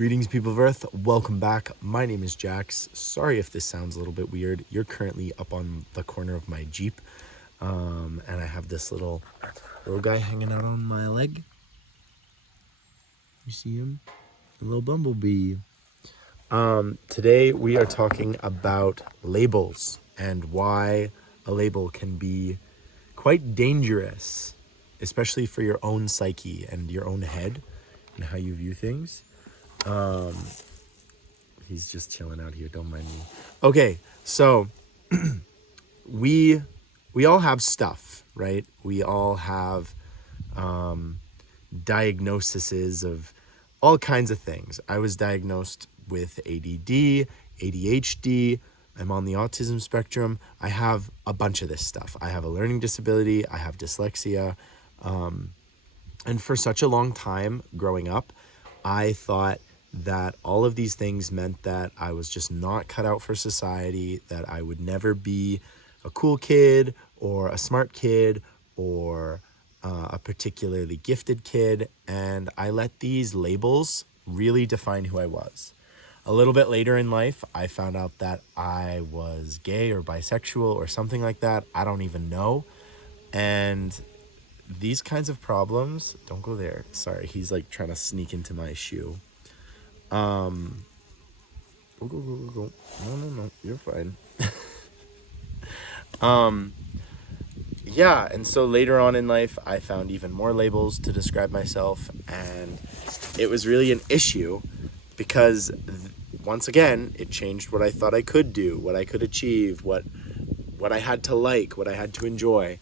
Greetings, people of Earth. Welcome back. My name is Jax. Sorry if this sounds a little bit weird. You're currently up on the corner of my Jeep, and I have this little guy hanging out on my leg. You see him? A little bumblebee. Today we are talking about labels and why a label can be quite dangerous, especially for your own psyche and your own head and how you view things. He's just chilling out here. Don't mind me. Okay, so we all have stuff, right? We all have diagnoses of all kinds of things. I was diagnosed with ADD, ADHD. I'm on the autism spectrum. I have a bunch of this stuff. I have a learning disability. I have dyslexia. And for such a long time growing up, I thought that all of these things meant that I was just not cut out for society, that I would never be a cool kid or a smart kid or a particularly gifted kid. And I let these labels really define who I was. A little bit later in life, I found out that I was gay or bisexual or something like that. I don't even know. And these kinds of problems, don't go there. Sorry, he's like trying to sneak into my shoe. Go. No, you're fine. Yeah, and so later on in life, I found even more labels to describe myself, and it was really an issue because once again, it changed what I thought I could do, what I could achieve, what I had to like, what I had to enjoy.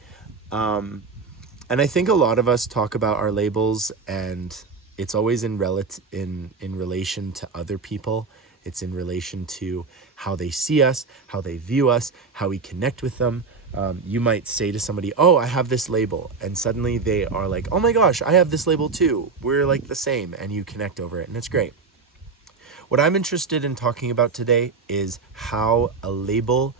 And I think a lot of us talk about our labels, and it's always in relation to other people. It's in relation to how they see us, how they view us, how we connect with them. You might say to somebody, oh, I have this label. And suddenly they are like, oh my gosh, I have this label too. We're like the same. And you connect over it, and it's great. What I'm interested in talking about today is how a label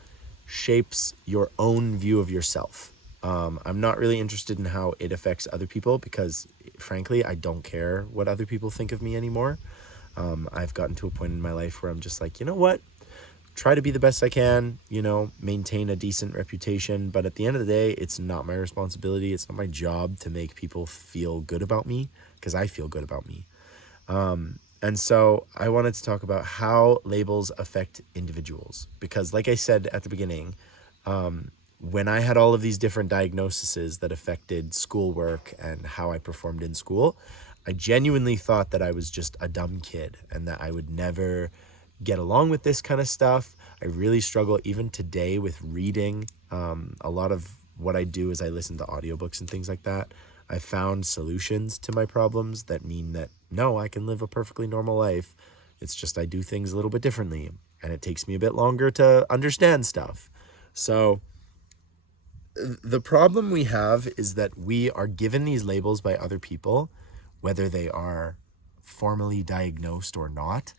shapes your own view of yourself. I'm not really interested in how it affects other people because, frankly, I don't care what other people think of me anymore. I've gotten to a point in my life where I'm just like, you know what? Try to be the best I can, maintain a decent reputation. But at the end of the day, it's not my responsibility. It's not my job to make people feel good about me because I feel good about me. And so I wanted to talk about how labels affect individuals because, like I said at the beginning, when I had all of these different diagnoses that affected schoolwork and how I performed in school, I genuinely thought that I was just a dumb kid and that I would never get along with this kind of stuff. I really struggle even today with reading. A lot of what I do is I listen to audiobooks and things like that. I found solutions to my problems that mean that, no, I can live a perfectly normal life. It's just I do things a little bit differently, and it takes me a bit longer to understand stuff. So the problem we have is that we are given these labels by other people, whether they are formally diagnosed or not,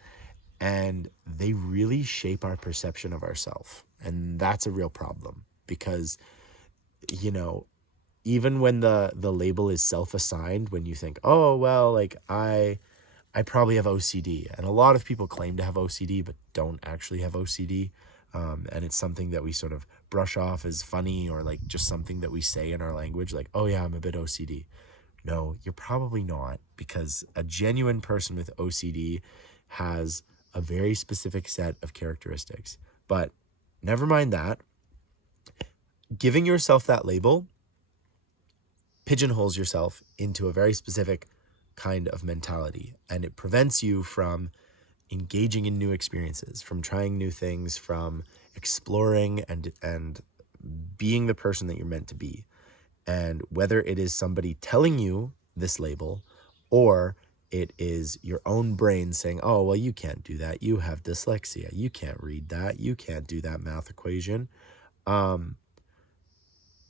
and they really shape our perception of ourselves. And that's a real problem because, even when the label is self-assigned, when you think, oh, well, like I probably have OCD. And a lot of people claim to have OCD, but don't actually have OCD. And it's something that we sort of brush off as funny or like just something that we say in our language, like, oh yeah, I'm a bit OCD. No, you're probably not, because a genuine person with OCD has a very specific set of characteristics. But never mind that. Giving yourself that label pigeonholes yourself into a very specific kind of mentality, and it prevents you from engaging in new experiences, from trying new things, from exploring and being the person that you're meant to be. And whether it is somebody telling you this label or it is your own brain saying, oh, well, you can't do that. You have dyslexia. You can't read that. You can't do that math equation.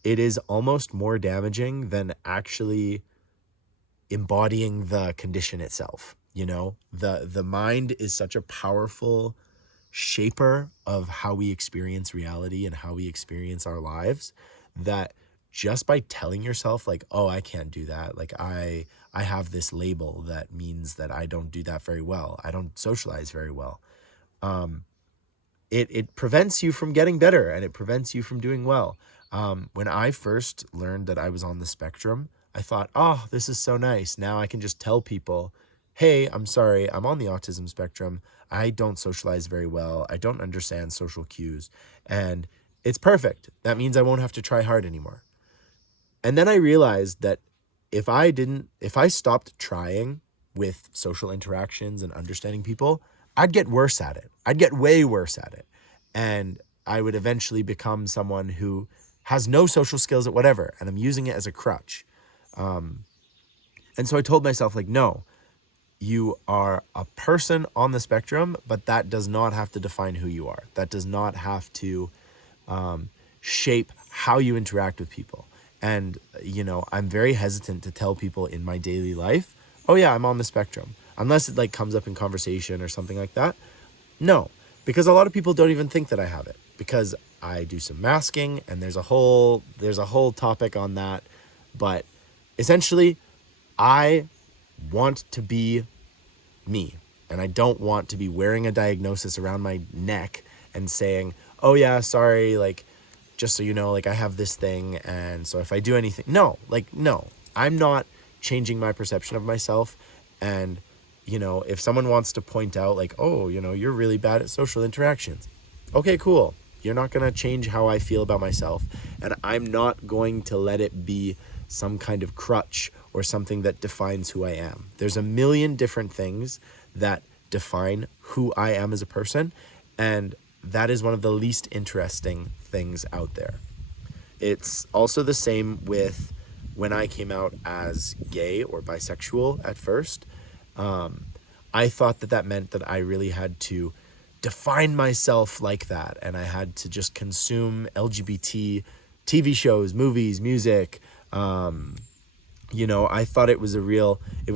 It is almost more damaging than actually embodying the condition itself. The mind is such a powerful shaper of how we experience reality and how we experience our lives that just by telling yourself like, oh, I can't do that. Like I have this label that means that I don't do that very well. I don't socialize very well. It prevents you from getting better, and it prevents you from doing well. When I first learned that I was on the spectrum, I thought, oh, this is so nice. Now I can just tell people, hey, I'm sorry, I'm on the autism spectrum. I don't socialize very well. I don't understand social cues. And it's perfect. That means I won't have to try hard anymore. And then I realized that if I stopped trying with social interactions and understanding people, I'd get worse at it. I'd get way worse at it. And I would eventually become someone who has no social skills at whatever, and I'm using it as a crutch. And so I told myself, like, no, you are a person on the spectrum, but that does not have to define who you are. That does not have to shape how you interact with people. And, I'm very hesitant to tell people in my daily life, oh yeah, I'm on the spectrum, unless it like comes up in conversation or something like that. No, because a lot of people don't even think that I have it, because I do some masking, and there's a whole topic on that. But essentially, I want to be me, and I don't want to be wearing a diagnosis around my neck and saying, oh yeah, sorry, like, just so you know, like, I have this thing, and so if I do anything, no, I'm not changing my perception of myself. And if someone wants to point out like, oh, you're really bad at social interactions, okay, cool, you're not going to change how I feel about myself, and I'm not going to let it be some kind of crutch or something that defines who I am. There's a million different things that define who I am as a person, and that is one of the least interesting things out there. It's also the same with when I came out as gay or bisexual at first. I thought that meant that I really had to define myself like that, and I had to just consume LGBT TV shows, movies, music. I thought it was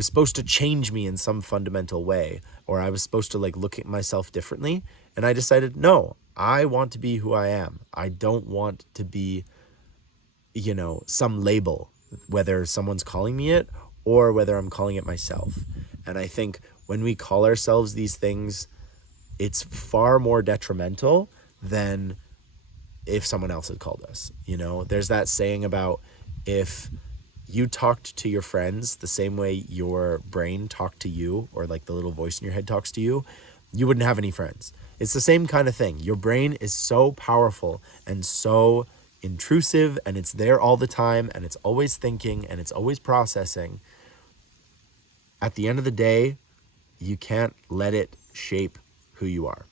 supposed to change me in some fundamental way, or I was supposed to like look at myself differently. And I decided, no, I want to be who I am. I don't want to be, some label, whether someone's calling me it or whether I'm calling it myself. And I think when we call ourselves these things, it's far more detrimental than if someone else had called us. There's that saying about, if you talked to your friends the same way your brain talked to you, or like the little voice in your head talks to you, you wouldn't have any friends. It's the same kind of thing. Your brain is so powerful and so intrusive, and it's there all the time, and it's always thinking, and it's always processing. At the end of the day, you can't let it shape who you are.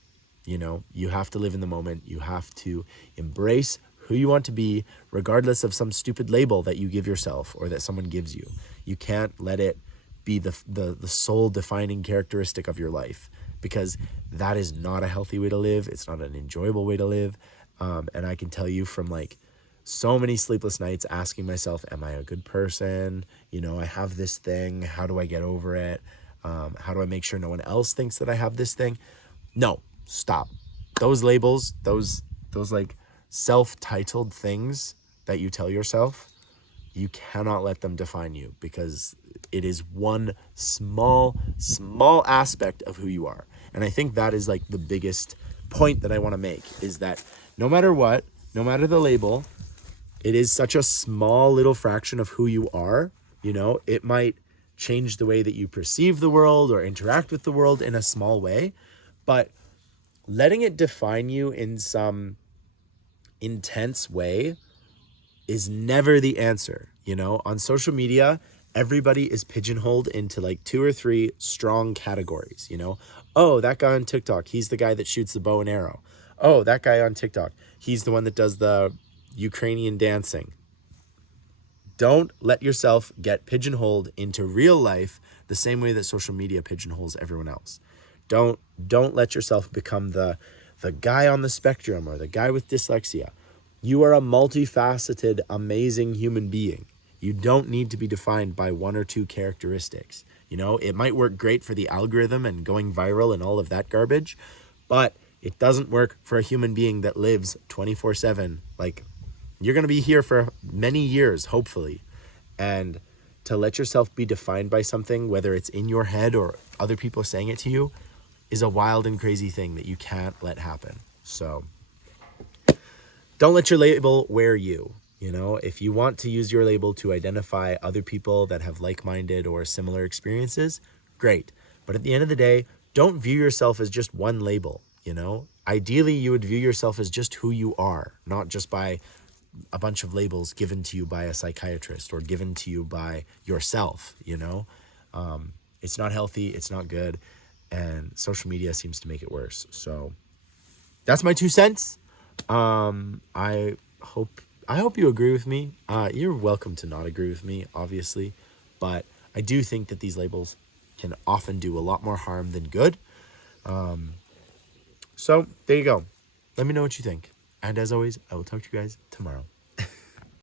You have to live in the moment. You have to embrace who you want to be, regardless of some stupid label that you give yourself or that someone gives you. You can't let it be the sole defining characteristic of your life, because that is not a healthy way to live. It's not an enjoyable way to live. And I can tell you from like so many sleepless nights asking myself, am I a good person? I have this thing. How do I get over it? How do I make sure no one else thinks that I have this thing? No, stop. Those labels, those like self-titled things that you tell yourself, you cannot let them define you, because it is one small aspect of who you are. And I think that is like the biggest point that I want to make, is that no matter what, no matter the label, it is such a small little fraction of who you are. It might change the way that you perceive the world or interact with the world in a small way, but letting it define you in some intense way is never the answer. On social media, everybody is pigeonholed into like 2 or 3 strong categories. Oh, that guy on TikTok, he's the guy that shoots the bow and arrow. Oh, that guy on TikTok, he's the one that does the Ukrainian dancing. Don't let yourself get pigeonholed into real life the same way that social media pigeonholes everyone else. Don't let yourself become the guy on the spectrum or the guy with dyslexia. You are a multifaceted, amazing human being. You don't need to be defined by 1 or 2 characteristics. It might work great for the algorithm and going viral and all of that garbage, but it doesn't work for a human being that lives 24/7, like You're going to be here for many years, hopefully. And to let yourself be defined by something, whether it's in your head or other people saying it to you, is a wild and crazy thing that you can't let happen. So don't let your label wear you. You know, if you want to use your label to identify other people that have like-minded or similar experiences, great. But at the end of the day, don't view yourself as just one label, you know? Ideally, you would view yourself as just who you are, not just by a bunch of labels given to you by a psychiatrist or given to you by yourself, you know? It's not healthy, it's not good, and social media seems to make it worse. So that's my 2 cents. I hope you agree with me. You're welcome to not agree with me, obviously, but I do think that these labels can often do a lot more harm than good. So there you go. Let me know what you think. And as always, I will talk to you guys tomorrow.